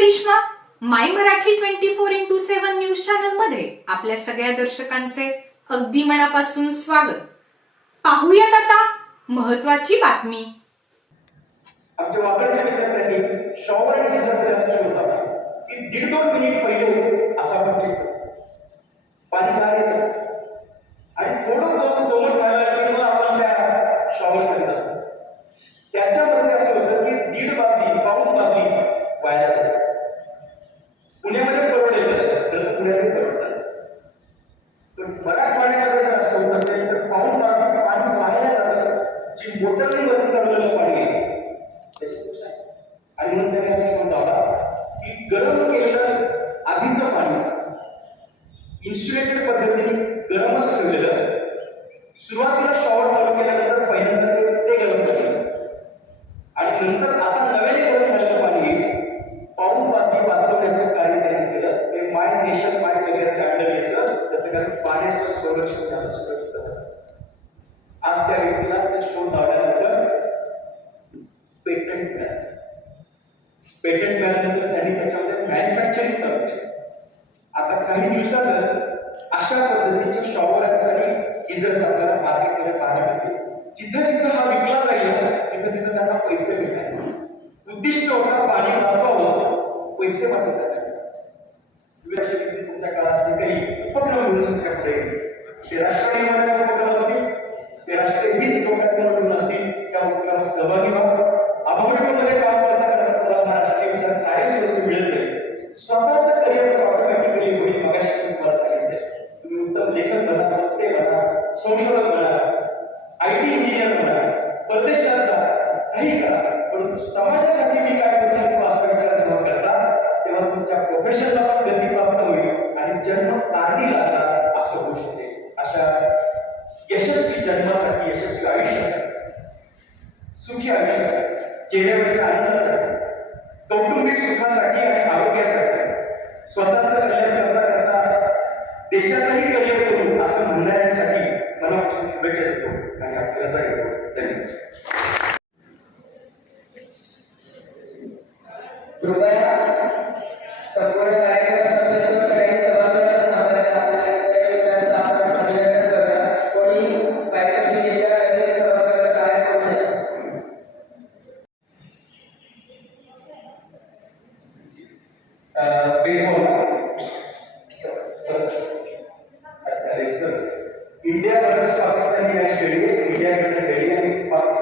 Karishma my Marathi twenty four into seven news चॅनलमध्ये आपल्या सगळ्या दर्शकांचे अगदी मनापासून स्वागत. पाहूयात आता महत्वाची बातमी. आमच्या वाकडच्या विद्यार्थ्यांनी शॉवर आणि डिझास्टर असा शोध की दीड दोन मिनिट पहिले असा आपण चेक करतो पाणी बाहेर येत असतं. आणि थोडं दोन कोमट जी वरती चढवलेलं पाणी त्याची दोष आहे आणि म्हणून त्याने असं म्हणता की गरम केलेलं आधीचं पाणी इन्सुलेटेड पद्धतीने गरमच ठेवलेलं सुरुवातीला शॉवर चालू केल्यानंतर पहिल्यांदा ते ते गरम झालेलं. आणि नंतर आता नव्याने गरम झालेलं पाणी पाऊन पाती वाचवण्याचं कार्य त्यांनी केलं. ते माय नेशन माय करिअरच्या अंडर येतं त्याचं कारण पाण्याचं संरक्षण त्याला सुरक्षित आज त्या व्यक्तीला ते शोध लावल्यानंतर पेटंट मिळालं पेटंट मिळाल्यानंतर त्यांनी त्याच्यामध्ये मॅन्युफॅक्चरिंग चालू केलं. आता काही दिवसातच अशा पद्धतीच्या शॉवरच आणि गिझर्स आपल्याला मार्केटमध्ये पाहायला मिळतील जिथं जिथं हा विकला जाईल तिथं तिथं त्यांना पैसे मिळतात. उद्दिष्ट होता पाणी वाचवावं पैसे वाचवतात तुमच्या काळात जे काही उपक्रम म्हणून तुमच्याकडे ते संशोधक म्हणा आय टी इंजिनियर म्हणा परदेशात जा काही करा. परंतु समाजासाठी मी काय करू शकतो असा विचार जेव्हा करता तेव्हा तुमच्या प्रोफेशनला पण गती प्राप्त होईल आणि जन्म कारणी लागणार असं होऊ शकते. अशा यशस्वी जन्मासाठी यशस्वी आयुष्यासाठी सुखी आयुष्यासाठी चेहऱ्यावरच्या आनंदासाठी कौटुंबिक सुखासाठी आणि आरोग्यासाठी स्वतःचं कल्याण करता करता देशाचंही कल्याण करू असं म्हणण्यासाठी मनापासून शुभेच्छा आणि आपल्याला जाईल धन्यवाद कृपया संपूर्ण